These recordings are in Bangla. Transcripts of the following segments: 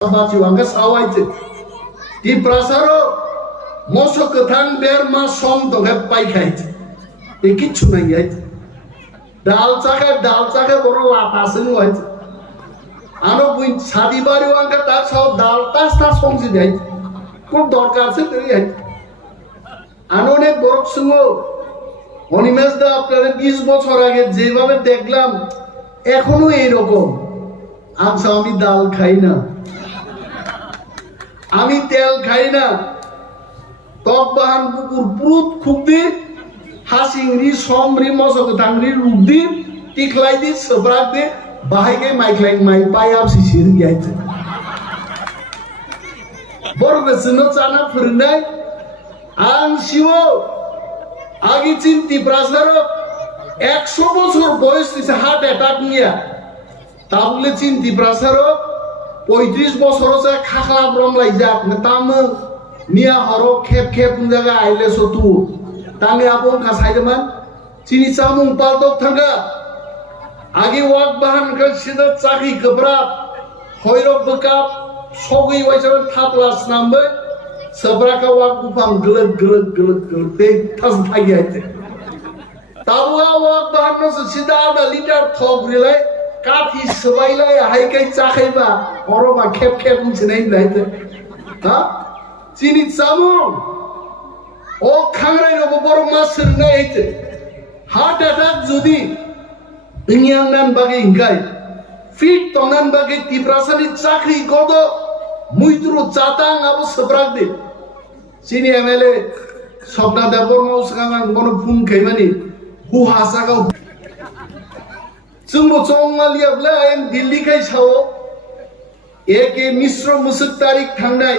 Angka sawaice. Tiprasaro mosok ketang biar masom togat pai kait. Iki cuma yait. Dal caka baru lapasin wait. Ano puin sadi baru angka tak saw dal tas songsi yait. Kok dorkar se teri yait. Ano ne borok sungo. Animesh da আপনাদের 20 বছর আগে যেভাবে দেখলাম এখনো এইরকম আচ্ছা আমি ডাল খাই না আমি তেল খাই না টক বাহান পুকুর পুরুত খুবদি হাসিংরি সমরি মসক থাংরি রুবদি টিকলাই দি সবরাক দি বাহাইকে মাইকলাই মাই পাই আপ সিসির গিয়াইছে বড় বেসনো চানা ফিরনাই আন শিও আগে চিন্তি প্রাসার 100 বছর বয়স দিছে হার্ট অ্যাটাক নিয়া তাহলে চিন্তি প্রাসার 35 বছর আছে খাখলা ব্রমলাই যা তাম নিয়া হর খেপ জায়গা আইলে সতু তানে আপন খাসাইদমান চিনি চামুং পালদক থাঙ্গা আগে ওয়াক বাহান কাল সিদা চাকি গবরা হয়রক বকাপ সগই ওয়াইছার থাপলাস নামবে সবরাকা ওয়াক বুফাম গলত তে থাস থাকি আইতে তাবুয়া ওয়াক বাহান নসে সিদা আধা লিটার থক রিলাই কাঠি সবাইলাই হাইকাই চাখাইবা অরবা খেপ উনছিনাই লাইতে হ্যাঁ চিনি চামু ও খাংরাই রব বড় মাছের নাই হইতে হার্ট অ্যাটাক যদি ইংয়াং নান বাগে ইংকাই ফিট তনান বাগে তিপ্রাসানি চাকরি গদ মুইতুরু চাতাং আবু সবরাক দে চিনি এমএলএ সবনা দেবর মাউসগাং বন ফুন খাইমানি হু হাসাগাও जोंबो चंगालियाब्ला आं दिल्ली खाय सावो एके मिश्र मुसुक तारिख थांनाय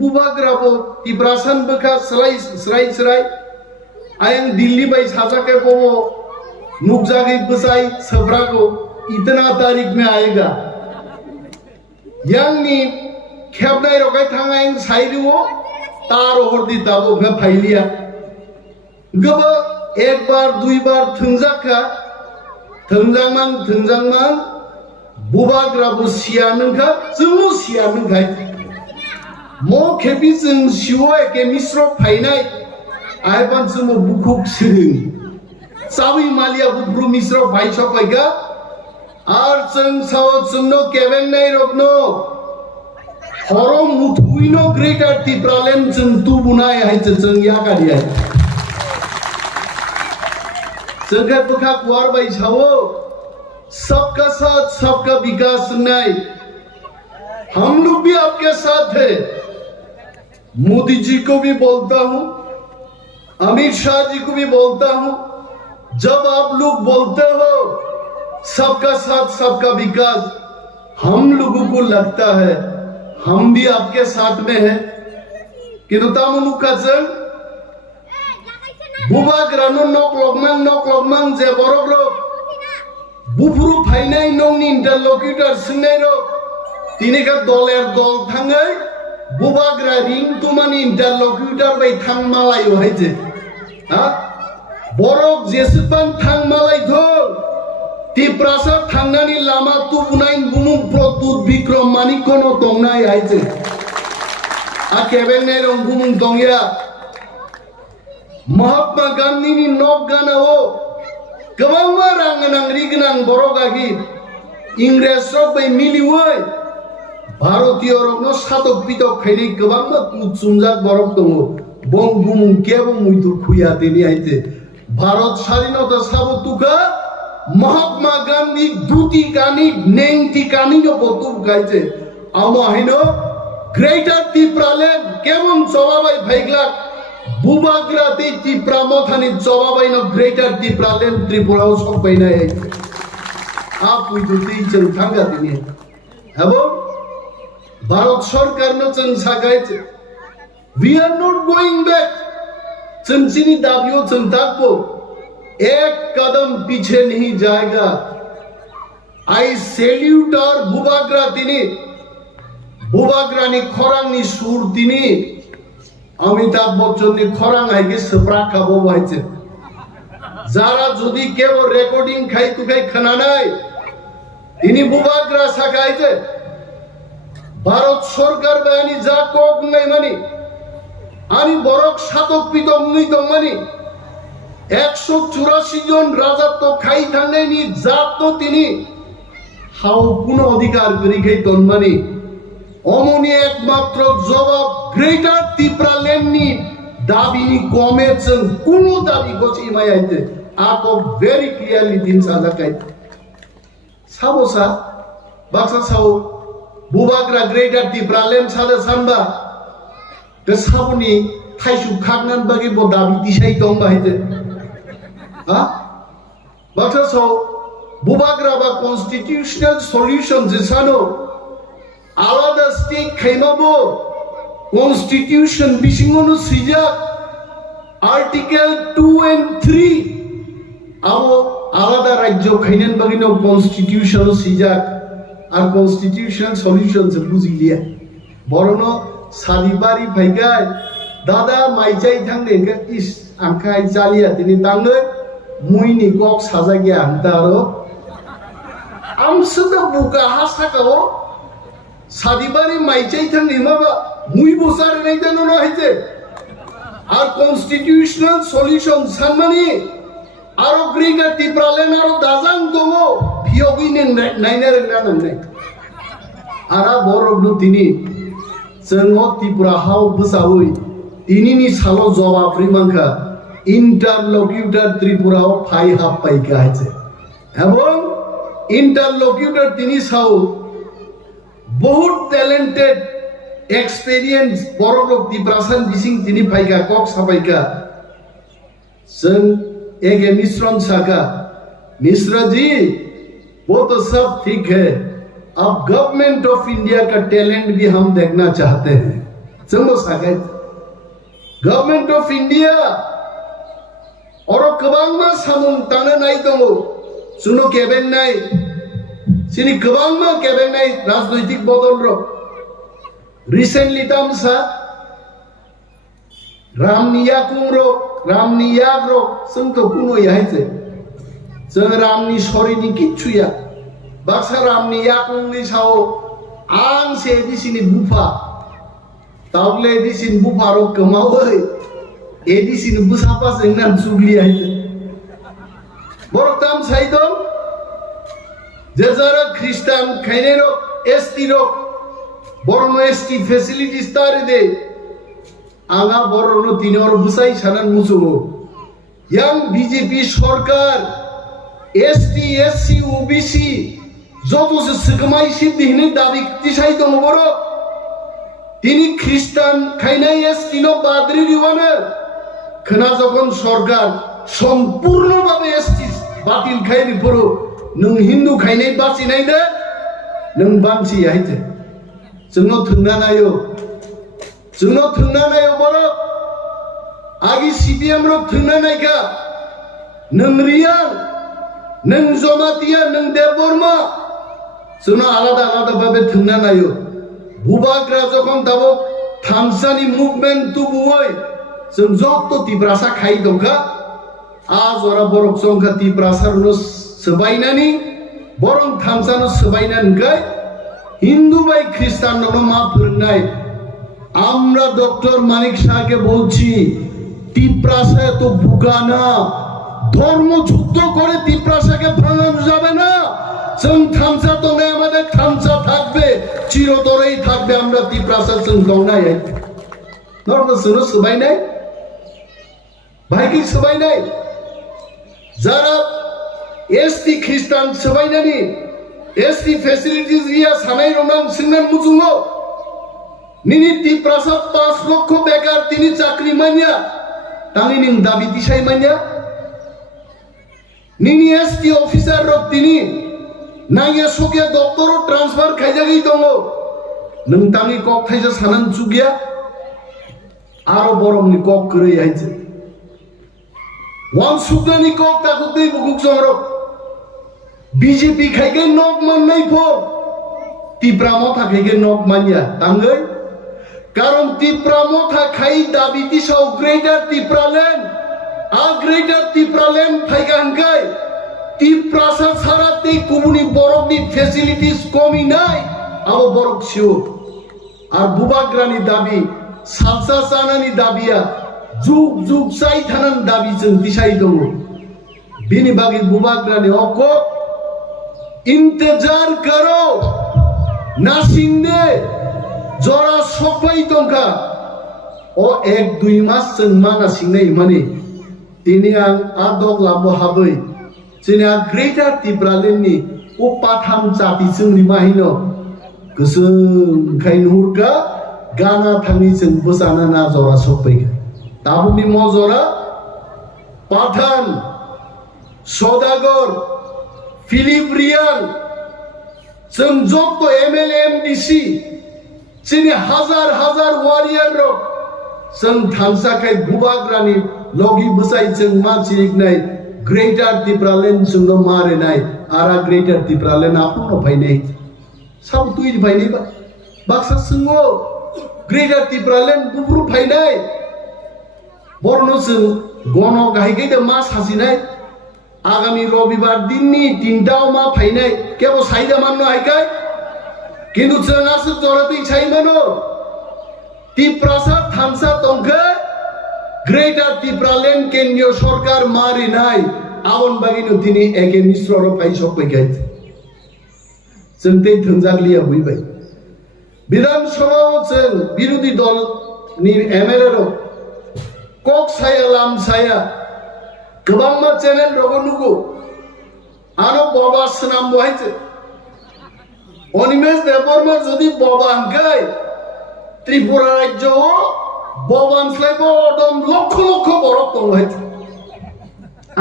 बुबाग्राबो तिप्रासान बखा स्राय आं दिल्ली बाय साजाके बोबो नुकजागे बसाई सब्रागो इतना तारीख में आएगा यांगनी खेबनाय रगाय थांगाय साइरिवो तार हरदि दाबो में फाइलिया गबो एक बार दुई बार थंजाखा थंजांमान बुबाग्राबो सिया नंखा जोंबो सिया नंखाय मो खेबि जों सिवो एके मिश्र फाइनाय आइबान जोंबो बुखुब सिरिं साबि मालिया बुब्रु मिश्र फाइ सपायगा आर जों साव जोंनो केबेंनाय रखनो हरो मुथुइनो ग्रेटार तिप्रालेन जों तुबुनाय हायचे जों यागारियाय जगह बखा कुआर बाई छावो सबका साथ सबका विकास नहीं हम लोग भी आपके साथ हैं मोदी जी को भी बोलता हूं अमित शाह जी को भी बोलता हूं जब आप लोग बोलते हो सबका साथ सबका विकास हम लोगों को लगता है हम भी आपके साथ में हैं किंतु तामुनु का जंग बुबाग्रानो नकलकमान जे बरक रक बुफुरु फाइनाय नंनि इंटरलॉक्यूटर सिंनाय रक तिनिका दलेर दल थाङै बुबाग्रा रिं तुमानि इंटरलॉक्यूटर बाय थां मालाय हायजे हा बरक जेसेबां थां मालाय थो तिप्रासा थांनानि लामा तुबुनाय बुमुं प्रदुत बिक्रम मानिकनो दंनाय हायजे आ केबेंनाय रं बुमुं दंया महात्मा गांधी नि नक गानाओ गोबां रांगनां रिगनां बरगागि इंग्रेज रक बै मिलिवै भारतीय रकनो सातक पितक खायनि गोबां मुचुंजाक बरक दङ बंगबुमुं केबो मुइतु खुया देनि आइते भारत स्वाधीनता साबतुका महात्मा गांधी दुति कानि नेंति कानि नो बतु गाइते आमा हैनो ग्रेटर तिप्रालेन केमन जवाबाय फाइग्ला बुबाग्रा ती तिप्रामो थानि जवाबायनो ग्रेटर तिप्रालेन त्रिपुराव सकबायनाय आप उइदुति जों थांगा दिनि हेबो भारत सरकारनो जों सागायत we are not going back जों जिनि दाबियो जों ताकबो एक कदम पीछे नहीं जाएगा आई सैल्यूट और बुबाग्रा तिनि बुबाग्रानि खरांनि सुर तिनि अमिताभ बच्चन नि खरां आइगे सप्रा खाबो बायचे जारा जदि केवल रेकर्डिंग खाइ तुखाइ खोनानाय इनि बुबाग्रा साखायचे ভারত সরকার বাহিনী যা কক নাই মানে আনি বরক সাতক পিতক নিতক মানে 184 জন রাজত্ব খাই থাকলেনি জাত তো তিনি হাও কোনো অধিকার করি খাই তন্মানি অমনি একমাত্র জবাব গ্রেটার তিপ্রা ল্যান্ডনি দাবিনি কমেছেন কোনো দাবি গছি মায়াইতে আকক ভেরি ক্লিয়ারলি দিন সাজাকাই সাবসা Baksa Sao বুবাগ্রা greater Tipra land সাদা সানবা কে সাবনি থাইসু খাগনান বাগি ব দাবি দিশাই দং বাহিতে বাক্সা সাও বুবাগ্রা বা কনস্টিটিউশনাল সলিউশন যে সানো আলাদা স্টেট খাইমাবো কনস্টিটিউশন বিশিঙ্গনো সিজাক আর্টিকেল 2 and 3 আবো আলাদা রাজ্য খাইনান বাগিনো কনস্টিটিউশন সিজাক আর কনস্টিটিউশনাল সলিউশন যে বুঝিলিয়া বরনো সালিবারি ফাইগাই দাদা মাইচাই থাংনে ইস আংখাই চালিয়া তিনি তাংনে মুইনি কক সাজা গিয়া আনতারো আমসুদা বুকা হাসাকাও সাদিবারি মাইচাই থাংনি মাবা মুই বসার নাই দেনো না হইতে আর কনস্টিটিউশনাল সলিউশন সানমানি আরো গ্রিগা তিপ্রালেন আরো দাজাং দমো ফিওগিনে নাইনার নানাং নাই আরা বরগনো তিনি जोंङो त्रिपुरा हाव बसावै तिनिनि सालो जवाब रिमांखा interlocutor Tripura phi half Paika আছে এবং इंटरलॉक्यूटर তিনি সাও বহুত ট্যালেন্টেড एक्सपीरियंस बरलोक तिप्रासन बिसिं तिनी फाइका कक सापाइका जों एगे मिश्रण साका मिश्रा जी वो तो सब ठीक है अब गवर्नमेंट ऑफ इंडिया का टैलेंट भी हम देखना चाहते हैं चलो साका गवर्नमेंट ऑफ इंडिया और कबांगमा सामुं ताना नाय दङो सुनो केबेन नाय सिनि कबांगमा केबेन नाय राजनैतिक बदल रो रिसेंटली तामसा रामनिया कुंग्रो रामनिया ग्रो संतो कुनो याइसे जों रामनि सरिनि किच्छुया बाक्सा रामनिया कुंगनि साव आं से दिसिनि बुफा तावले दिसिन बुफारो कमावै एदिसिन बुसापा जोंना सुग्लि आइते बरताम साइदो जेजारा ख्रिस्टान खाइनेरो एसटी रो बरनो एसटी फैसिलिटीज तारे दे आगा बरनो तिनोर बुसाई सानान मुसुमो यां बीजेपी सरकार एसटी एससी ओबीसी যত সে সিকমাই সিদ্ধিহীন দাবি তিসাই দङ বড় তিনি খ্রিস্টান খাইনাই এসটিনো বাদরি দিবানে খনা যখন সরকার সম্পূর্ণভাবে এসটি বাতিল খাইনি পড়ো নং হিন্দু খাইনাই বাঁচিনাই দে নং বানসি আইতে जोंनो थुंना नायो बड़ आगे सीपीएम रो थुंना नायका नों रिया नों जमातिया नों देवबर्मा जोंनो आलादा आलादा भाबे थुंना नायो बुबाग्रा जखन दाबो थामसानि मुभमेन्ट तुबुय जों जत्त तिप्रासा खाइ दंखा आज ओरा बरक संखा तिप्रासारनो सबायनानि बरं थामसानो सबायनानखाय हिंदू भाई ख्रिस्टान मा फोरोंनाय আমরা ডক্টর মানিক শাহকে বলছি তিপ্রাসা তো বুকানা ধর্ম যুদ্ধ করে তিপ্রাসাকে ভাঙানো যাবে না जों থামসা তো না আমাদের থামসা থাকবে চিরতরেই থাকবে আমরা তিপ্রাসা जों দংনাই ধর্ম শুনো সবাই নাই ভাই কি সবাই নাই যারা এসটি খ্রিস্টান সবাই নানি एसटी फैसिलिटीज रिया सानाय रंगां सिंनान मुजुङो निनि तिप्रासा 5 लक्ष बेकार तिनि चाकरी मानिया तांनि निं दाबि दिसाय मानिया निनि एसटी ऑफिसर रो तिनि नाया सकिया डॉक्टर ट्रांसफर खाइजागै दङ नों तांनि कक थाइजा सानान जुगिया आरो बरमनि कक करै आइजे वान सुगनानि कक ताखौ दै बुकुक जंरो बीजेपी खाइगे नक माननाय फो तिप्रामो थाखायगे नक मानिया तांगै कारण तिप्रामो थाखाय दाबिति साव ग्रेटर तिप्रालेन आ ग्रेटर तिप्रालेन फाइगांगाय तिप्रासा सारा ते गुबुनि बरकनि फेसिलिटीज कमी नाय आबो बरक सिउ আর বুবাগ্রাनि दाबि सालसा चानानि दाबिया जुग जुग चाइ थानान दाबि जों दिसाइ दङ बिनि बागै बुबाग्रानि अको इंतजार करो नासिंने जरा सफाई दंखा ओ एक दुई मास जों मा नासिंनाय माने दिनै आं आदक लाबो हाबै जोंनिया ग्रेटार तिप्रालेण्डनि ओ पाथाम जाति जोंनि माहिनो गोसोखाय नुहुरगा गाना थांनि जों बोजाना ना जरा सफायगा दाबुनि मजरा पाठान सदागर फिलिप रियाल जों जब एमएलए एमडीसी जोंनि हाजार हाजार वारियर जों थांसाखाय बुबाग्रानि लगी बसाय जों मानसिनाय ग्रेटार तिप्रालेण्ड जोंनो मारिनाय आरा ग्रेटार तिप्रालेण्ड आपुनो फायनाय साब तुइ फायनाय बाक्सा सिङो ग्रेटार तिप्रालेण्ड बुब्रु फायनाय बरनो जों गन गायगैदो मा सासिनाय आगामी रविबार दिननि तिनटाव मा फायनाय केबो साइदा माननो हायखाय किन्तु जों आसो जरातै साइमानो तिप्रासा थामसा दंखै ग्रेटार तिप्रालेण्ड केन्द्रीय सरकार मारिनाय आवन बागिनो दिनै एके मिश्र फाय सफैखाय जों दै थोंजाग्लिया बुइबाय विधानसभायाव जों बिरोधी दलनि एमएलए कक साया लाम साया गोबां मा चेनेल रगनुगु आरो बाबा सनाम बहायছে অনিমেষ দেববর্মা যদি বাবা আঙ্কাই ত্রিপুরা রাজ্য বাবানসলাই বড়ম লক্ষ লক্ষ বরফ দং হয়েছে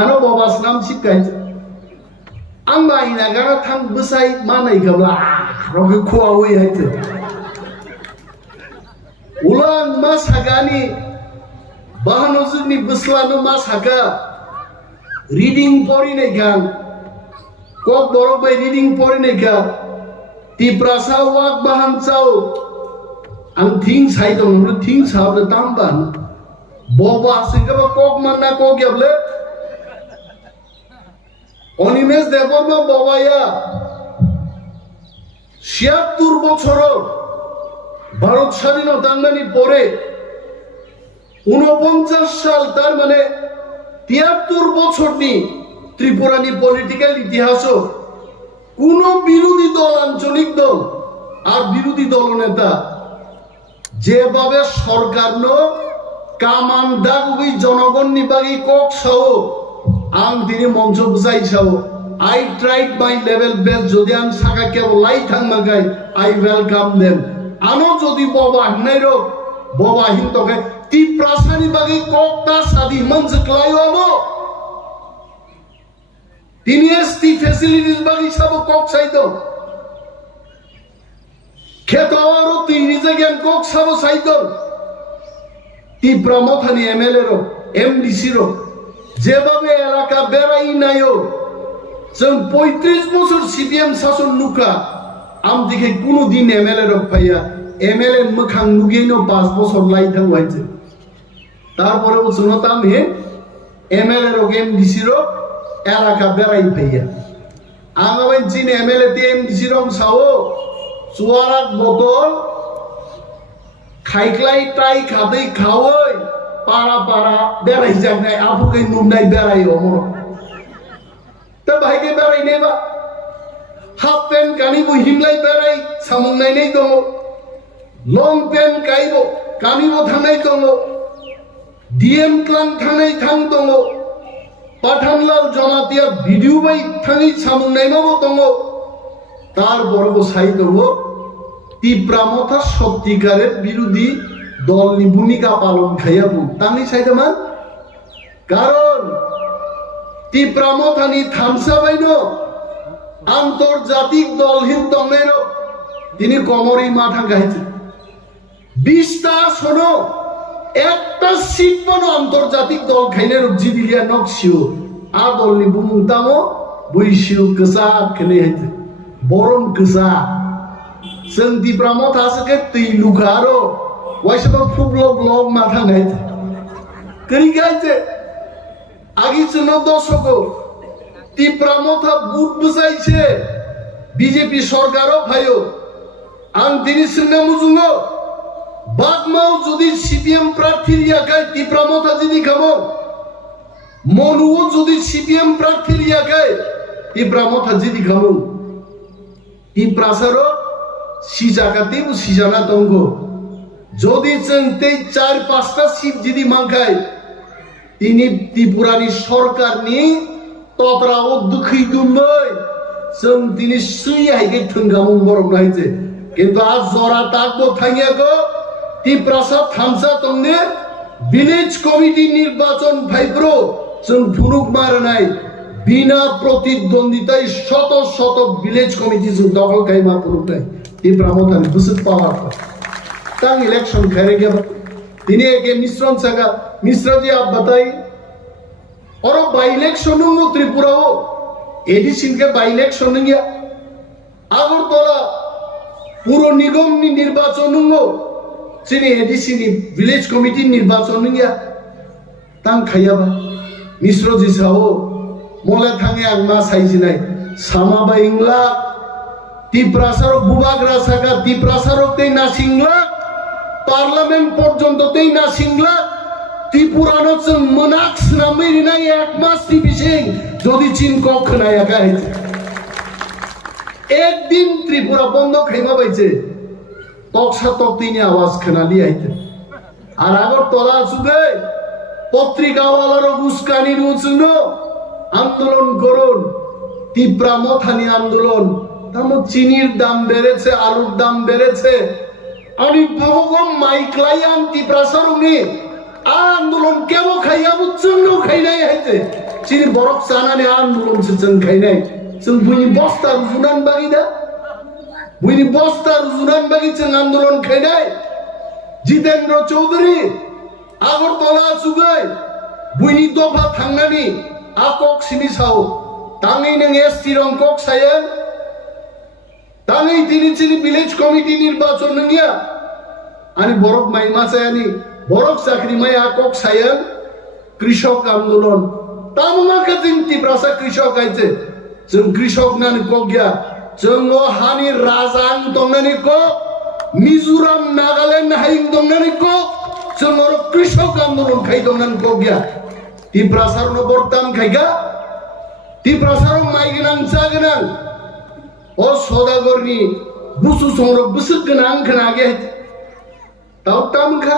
আনো বাবা সনাম শিখাইছে आं माइना गाना थां बसाय मानाय गाबला रगे खुआवै हायते उलां मा सागानि बाहानो जोंनि बोस्लानो मा सागा रिडिं फरिनाय गान कक बरबाय रिडिं फरिनाय गा तिप्रासा वाक बाहान चाव आं थिं साइ दं थिं साबले तामबान बबा सिंगाबा कक मानना कक याबले অনিমেষ দেববর্মা বাবায়া ৭৬ বছর ভারত স্বাধীনতা আন্দোলনের পরে ৪৯ সাল তার মানে ৭৩ বছরনি ত্রিপুরানি পলিটিক্যাল ইতিহাস কোন বিরোধী দল আঞ্চলিক দল আর বিরোধী দল নেতা যেভাবে সরকার কামান দাগুই জনগণনি বাগি কক সাও आं दिनै मंच बुजाइसाव I tried my level best जदि आं साका केवल लाई थांमागाय I welcome them आनो जदि बाबा हन्नाय रो बाबा हिंतके तिप्रासानि बागै ककता सादि मनजक्लायो आबो तिनि एसटी फैसिलिटीज बागै साबो कक साइदो खेतरो तिनि जगेन कक साबो साइदो तिप्रा मथानि एमएलए रो एमडीसी रो যেভাবে এলাকা বেড়াই নাইও जों ৩৫ বছর সিপিএম শাসন নুকা আম দিকে কোনো দিন এমএলএ রক পাইয়া এমএলএ মোখাং নুগেনো ৫ বছর লাই থাকবাইছে তারপরেও জনতাম হে এমএলএ রক এমডিসি রক এলাকা বেড়াই পাইয়া আগাবাই জিন এমএলএ তে এমডিসি রক সাও চুয়ারাক বোতল খাইক্লাই টাই খাदै খাওই पारा पारा बेराय जानाय आफुकै नुनाय बेराय अमर त भाइके बेराय नेबा हाफ पेन्ट कानिबो हिमलाय बेराय सामुंनाय नै दङ लं पेन्ट काइबो कानिबो थांनाय दङ डीएम क्लान थांनाय थां दङ पाठानलाल जमातिया भिडिअ बाय थाङै सामुंनाय माबो दङ तार बरबो साइ दङ तिप्रामथा सत्यिकारेर बिरोधी দলনি ভূমিকা পালন খাইয়াবো তানি সাইদামান কারণ তিপ্রামথানি থামসাবাইনো আন্তর্জাতিক দলহীন দমেরো তিনি কমরি মাথা গাইছে ২০টা শোনো একটা সিট বনো আন্তর্জাতিক দল খাইনের জিদিলিয়া নকশিও আ দলনি বুমুংতামো বইশিও গোসা খেলে হাইতে বরণ গোসা जों तिप्रामथासके तैलुखारो वाइसबा फुब्लग लग माथा गाइते करी गाइते आगे चुनाव दशको तिप्रामथा बुट बुझाइছে बीजेपी सरकारो फायो आं दिनै सोंना मुजुङो বাগমাও যদি সিপিএম প্রার্থীর ইয়াকায় টিপ্রামথা যদি খামো মনুও যদি সিপিএম প্রার্থীর ইয়াকায় টিপ্রামথা যদি খামো টিপ্রাসারও সিজাকাতেও সিজানা দঙ্গ যদি जों 4-5টা সিট যদি মাংখায় তিনি ত্রিপুরানি সরকারনি ততরা অধ্যক্ষই দুমই जों তিনি সুই হাইকে থঙ্গামু বরং নাইছে কিন্তু আজ জরা তাকবো থাইয়াগো টিপ্রাসা থামসা তংনে ভিলেজ কমিটি নির্বাচন ভাইব্রো जों ফুরুক মার নাই বিনা প্রতিদ্বন্দ্বিতায় শত শত ভিলেজ কমিটি जों দখল খাইমা ফুরুক নাই টিপ্রামথানি বুসুত পাওয়ার तंग इलेक्शन करेंगे दिने के मिश्रण सका मिश्रा जी आप बताइए और बाई इलेक्शन होंगे त्रिपुरा हो एडिशन के बाई इलेक्शन होंगे अगर तोला पूर्व निगम निर्वाचन होंगे चिनी एडिशन विलेज कमिटी निर्वाचन होंगे तंग खाया बा मिश्रा जी साहो मोला थांगे आगमा साइज नहीं सामा बाइंगला टिप्रासारो बुबाग्रा सका टिप्रासारो ते नासिंगला पार्लियामेंट पर्यन्ततै नासिंगला त्रिपुरानो जों मोनाक्स नामैरिनाय एक मास टिभिसिं যদি চীন কক খনায়া গায় একদিন ত্রিপুরা বন্ধ খাইমা বাইছে তকসা তকতিনি আওয়াজ খনালি আইতে আর আগর তলা সুগে পত্রিকাওয়ালার উস্কানি রুচুনো আন্দোলন করুন তীব্রা মথানি আন্দোলন তামো চিনির দাম বেড়েছে আলুর দাম বেড়েছে আমি বহুগম মাইকলাই আনতি প্রাসারুনি আন্দোলন কেন খাইয়া বুঝছেন খাই নাই হাইতে চিনি বরফ চানানে আন্দোলন সেচন খাই নাই जों बुनि बस्ता रुजुनान बागिदा बुनि बस्ता रुजुनान बागि जों आन्दोलन खायनाय जितेन्द्र चौधुरी आगरतला सुगै बुनि दफा थांनानै आकक सिनि साव ताङै नों एसटि रं कक सायन ताङै दिनि चिनि विलेज कमिटि निर्वाचन नंगिया आणि बरफ माइमा सायानि बरफ चाकरी माइ आकक सायन कृषक आन्दोलन तामुमाखा जों तिप्रासा कृषक आइছে जों कृषक नानि कगया जों हानि राजां दंनानि को मिजोराम नागालैंड हाइं दंनानि को जों कृषक आन्दोलन खाइ दंनानि कगया तिप्रासार न बरताम खाइगा तिप्रासार माइ गोनां जा गोनां ओ सदागरनि बुसु संरक बुसु गोनां खोनागे दाउतामखा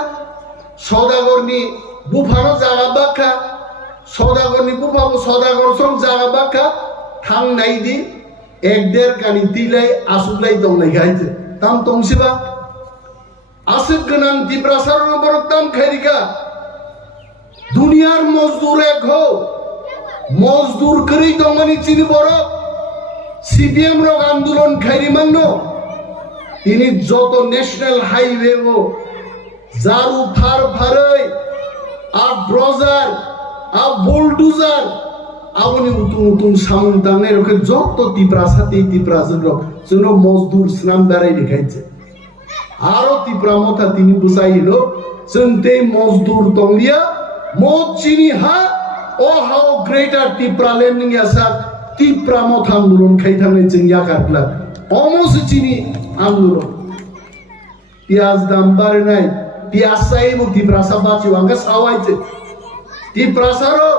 सदागरनि बुफानो जागा बाखा सदागरनि बुफाबो सदागर सं जागा बाखा थां नाइदि एक देर कानि तिलाय आसुलाय दंनाय गायजे ताम तंसिबा आसु गोनां तिप्रासार न बरताम खाइरिका दुनियार मजदूर एक हो मजदूर करै दंमानि चिनि बरो सीपीएम रग आंदोलन खाइरि मांनो इनि जतो नेशनल हाईवे हो जारु फार फारै आ ब्रोजार आ बुलडोजार आबनि उतुं उतुं साउन दांनाय रखे जतो तिप्रासा तिप्राजन रग जोंनो मजदूर स्नाम बाराय देखायছে आरो तिप्रामथा तिनि बुसाइलो जों ते मजदूर दंलिया मोचिनि हा ओ हाउ ग्रेटर तिप्रालेन नियासा तिप्रामथा आन्दोलन खाइथांनाय जों यागारब्ला अमसचिनि आन्दोलन पियाज दाम बारायनाय पियाज साइबो तिप्रासा बाचि वांगा सावायছে तिप्रासारो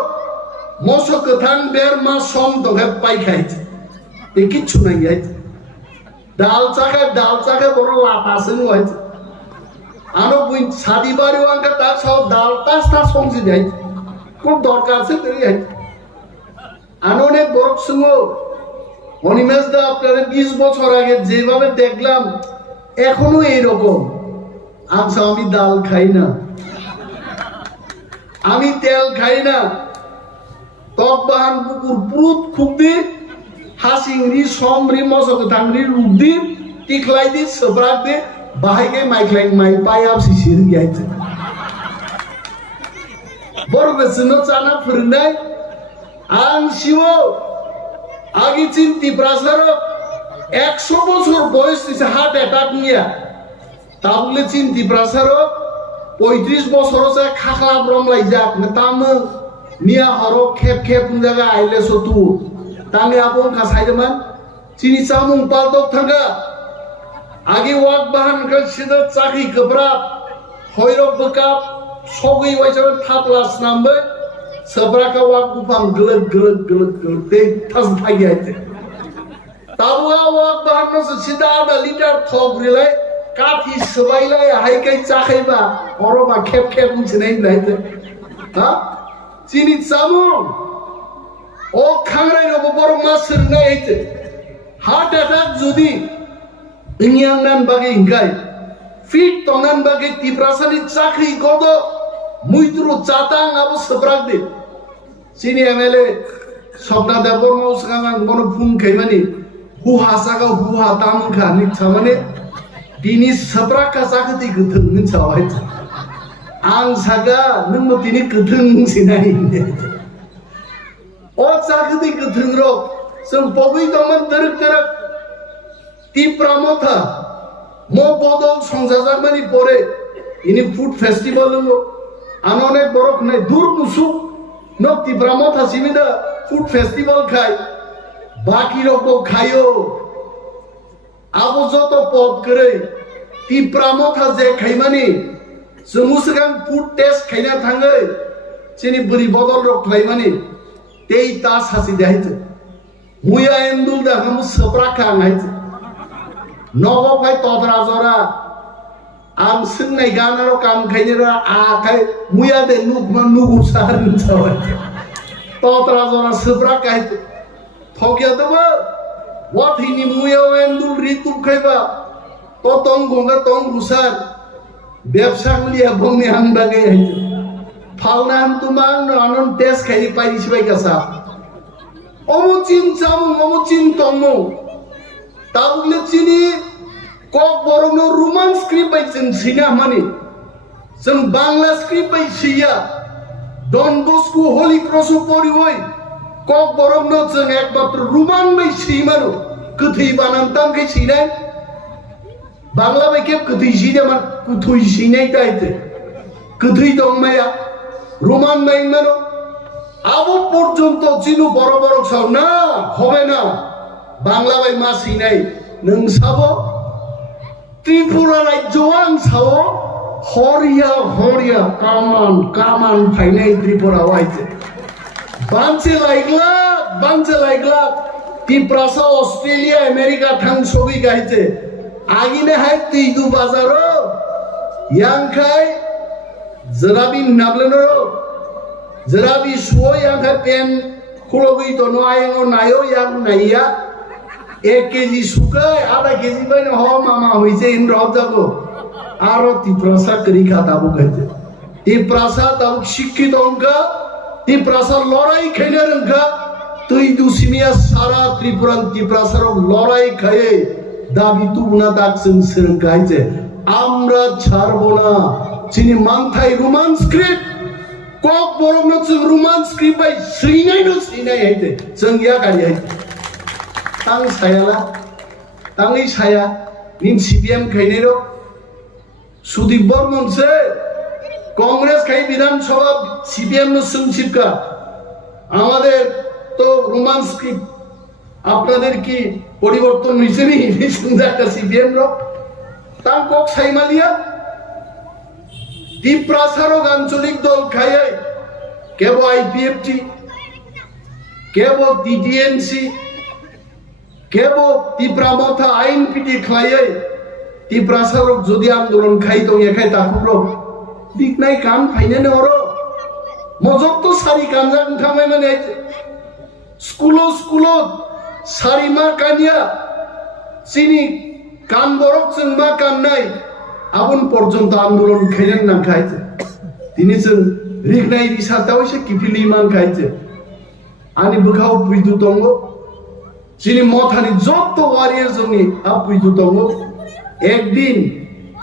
मोसो गोथां बेर मा सम दगे पाइखायছে ए किच्छु নাই यायছে दाल चाखे बर लापासो होयছে आरो बुइ सादी बारि वांगा ता साव दाल तास्ता संजि যায়ছে কোন দরকার আছে তেরি যায়ছে আননে বরক সঙ্গ অনিমেষ দা আপনারা 20 বছর আগে যেভাবে দেখলাম এখনো এই রকম আচ্ছা আমি ডাল খাই না আমি তেল খাই না টক বাহান বুকুর পুরুত খুবদি হাসিংরি সমরি মজক থাংরি রুদি টিকলাই দি সবরাক দি বাহাইকে মাইকলাই মাই পায়াব সিসির গিয়াইছে বরবেসনো চানা ফিরনাই আন শিও আগে চিন্তি প্রাসার 100 বছর বয়স দিছে হার্ট অ্যাটাক নিয়া তাহলে চিন্তি প্রাসার 35 বছর আছে খাখলা ব্রমলাই যাক না তাম নিয়া হর খেপ খেপ জায়গা আইলে সতু তামে আপন খাসাইদমান চিনি চামুং পালদক থাকা আগে ওয়াক বাহান সিদা চাকি গবরা Hoyrok bekap sogi wajah taplas nambe seberaka waktu pam gelek deh tas pagi aja. Tahu awak bahan nasi sida ada liter thok rilai kathi sebai lai hai kai cakai ba orang ba kep mencinain lah itu. Ha? Sini samu. Oh kangrai nopo borong masir na itu. Heart attack jodi ingyang nan bagi ingkai. Fit tongan bagi Tiprasa ni cakri kodo muitru catang abu sebrak deh. Sini MLA Swkang dapur mau sekarang kono pun kai mani. Huha Saka huha tamun kanik samane dini sebrak kasakti gedeng nin sawai. Ang Saka nung mo dini gedeng sinai. Oh sakti gedeng rok. Sempoi taman terak Tiprasa mo bodol সংসার মানে পরে ইনি ফুড ফেস্টিভ্যাল হলো আমি অনেক বড় নাই দূর মুসু নক Tiprasa সিমিদা ফুড ফেস্টিভ্যাল খাই বাকি রকম খাইও আবো যত পদ করে Tiprasa যে খাই মানে সমুসগাং ফুড টেস্ট খাইনা থাঙ্গে চিনি বুড়ি বদল রক খাই মানে তেই তাস হাসি দেখাইছে মুয়া এন্দুল দেখামু সপ্রা খাঙাইছে Nogo pai todra zora ang senai ganaro kam khainera a khai muya de nugu sarin chawai todra zora sebra kai thokya daba what hini muya endul ritu khaiba to tong gonga tong rusar ব্যবসা লিয়া বংনি হাং বাগে হাইছে ফালনা হাম তুমাং নন টেস্ট খাই পাই সিবাই গাসা অমুচিন চাম অমুচিন তমো তাহলে চিনি কক বরং রোমান স্ক্রিপ্ট পাইছেন সিনা মানে जों বাংলা স্ক্রিপ্ট পাইছিয়া ডন বস্কো হোলি ক্রস পরি হই কক বরং जों একমাত্র রোমান পাইছি মানো কথি বানান্তাম কে সিনাই বাংলা বাই কে কথি সিনে মার কুথুই সিনাই তাইতে কথি দংমায়া রোমান নাই মানো আবো পর্যন্ত চিনু বড় বড় সাও না হবে না বাংলা বাই মা সিনাই নং সাবো ত্রিপুরা রাজ্য আং সাবো হরিয়া কামান ফাইনাই ত্রিপুরা ওয়াইতে বানছে লাইগলা Tiprasa অস্ট্রেলিয়া আমেরিকা থাং ছবি গাইছে আগিনে হাই তিদু বাজারো ইয়াংখাই জরাবি নাবলেনো জরাবি সুও ইয়াংখাই পেন খুলবি তো নয়াঙ্গ নায়ো ইয়াং নাইয়া 1 কেজি শুকায় আধা কেজি বাইনে হ মামা হইছে ইন রব যাবো আরো Tiprasa করি খাতাবো গাইছে Tiprasa তাও শিক্ষিত অঙ্কা Tiprasa লড়াই খেলে রঙ্কা তুই দুসিমিয়া সারা ত্রিপুরান Tiprasa লড়াই খায়ে দাবি তুবনা দাকসং সরং গাইছে আমরা ছাড়বো না চিনি মানথাই রোমান স্ক্রিপ্ট কক বরং जों রোমান স্ক্রিপ্ট বাই সিনাই হাইতে जों ইয়া গাড়ি হাইতে তাং সায়ালা তাংই সায়া নিন সিপিএম খাইনেরো সুদীপ বর্মন সে কংগ্রেস খাই বিধানসভা সিপিএম নো সংসিপকা আমাদের তো রোমান স্ক্রিপ্ট আপনাদের কি পরিবর্তন হইছে নি একটা সিপিএম র তাং কক সাইমালিয়া Tiprasa আঞ্চলিক দল খায় কেবল আইপিএফটি কেবল টিটিএনসি কেবল Tiprasa আইন পিটি খায় Tiprasa যদি আন্দোলন খাই তো এখাই তাকুর দিক নাই কাম ফাইনে নর মজত তো সারি কামজা খামাই মানে স্কুল সারি মা কানিয়া চিনি কান বরক जों মা কান নাই আবন পর্যন্ত আন্দোলন খাইলেন না খাইছে তিনি जों রিগনাই রিসাতাও সে কিফিলি মান খাইছে আনি বখাও পুইদু দঙ্গ চিনি মথানি যত ওয়ারিয়ার জনি আপুইদু দঙ্গ একদিন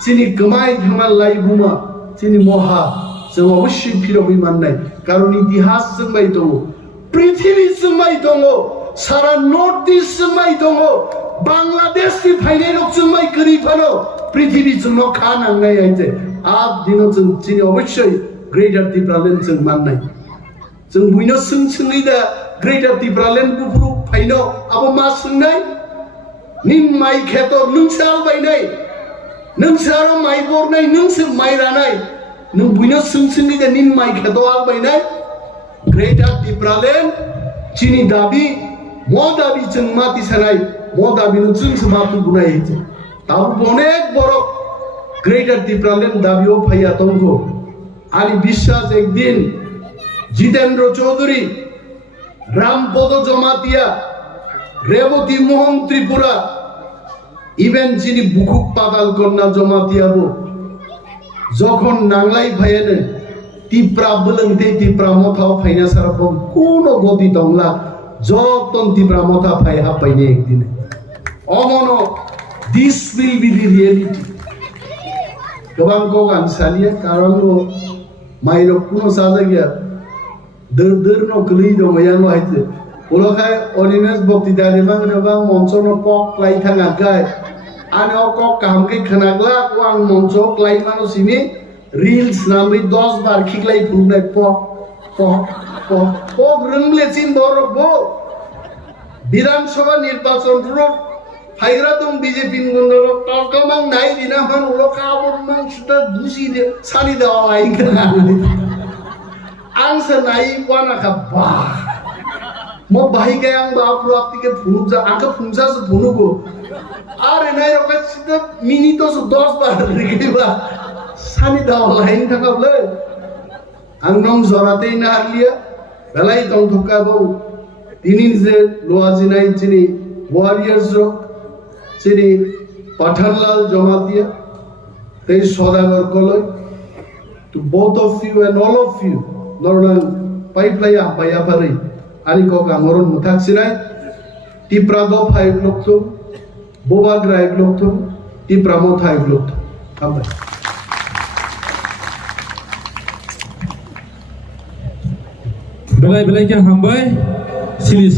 চিনি গমাই থামাল লাই বুমা চিনি মহা जों অবশ্যই ফিরবই মান নাই কারণ ইতিহাস जों মাই দङ পৃথিবী जों মাই দङ সারা নর্থ ইস্ট जों মাই দङ বাংলাদেশ কি ফাইনাল जों মাই করি ফানো পৃথিবী जों খা নাংনাই আইছে আজ দিনো जों চিনি অবশ্যই গ্রেটার Tiprasa जों মান নাই जों বুইনো सोंङै दा গ্রেটার Tiprasa বুফুরু ফাইনো আবো মা सोंनाय নিন মাই খেত নংসাল বাইনাই नोंसोर आरो माइ बरनाय नोंसोर माइ रानाय नों बुइनो सोंसोंनि जे निन माइ खेतो आलबायनाय ग्रेटार टिप्रालेण्ड चिनि दाबि म दाबि जों माति सानाय म दाबि नु जों समातु बुनाय हिजे ताबु अनेक बरक ग्रेटार टिप्रालेण्ड दाबिओ फैया तंगो आनि বিশ্বাস একদিন जितेंद्र चौधरी रामपद जमातिया रेवती मोहन त्रिपुरा इवेन जिनि बुकुक पाताल कन्या जमातियाबो जखन नांलाय फायनो टिप्रा बोलोंते टिप्रा मथाव फायना साराबो कोनो गति दंला जतन टिप्रा मथा फाय हापायने एकदिन अमनो this will be the reality गोबां को गानसालिया कारण माइरो कुनो साजा गया दर दर नो गलै दं यानो हायते उलखाय अनिमेश भक्ति दानि बांगनोबा मनसनो पक लाई थांगाय आनो कक कामके खनागला को आं मनसो क्लाइ मानो सिमी रील्स नामै 10 बार खिकलाई फुंनाय पक रोंले चिन बरबो विधानसभा निर्वाचन पुरो फाइग्रा दं बीजेपी गन्दर टकमां नाय दिना मान उलखा बरमां सुदा बुसि दे सानि दा आइखा आंसो नाय वाना का बा म भाई गए आं बापु आपति के फुनुक जा आंखा फुंसा से फुनुको आरे नाय रका सिदा मिनिटो से 10 बार रिगेबा सानि दा लाइन थाकाबले आं नं जराते ना हालिया बेलाय दं थका बौ तिनिन जे लोआजिनाय चिनि वारियर्स रो चिनि पठानलाल जमातिया ते सदागर कलय to both of you and all of you Nornan Paiplaya Payapari Aliko Gamoron Mutaxinai Tiprado 5 Loktum Boba Drive Loktum Tipramo 5 Loktum Come Belai belai kan hambai silis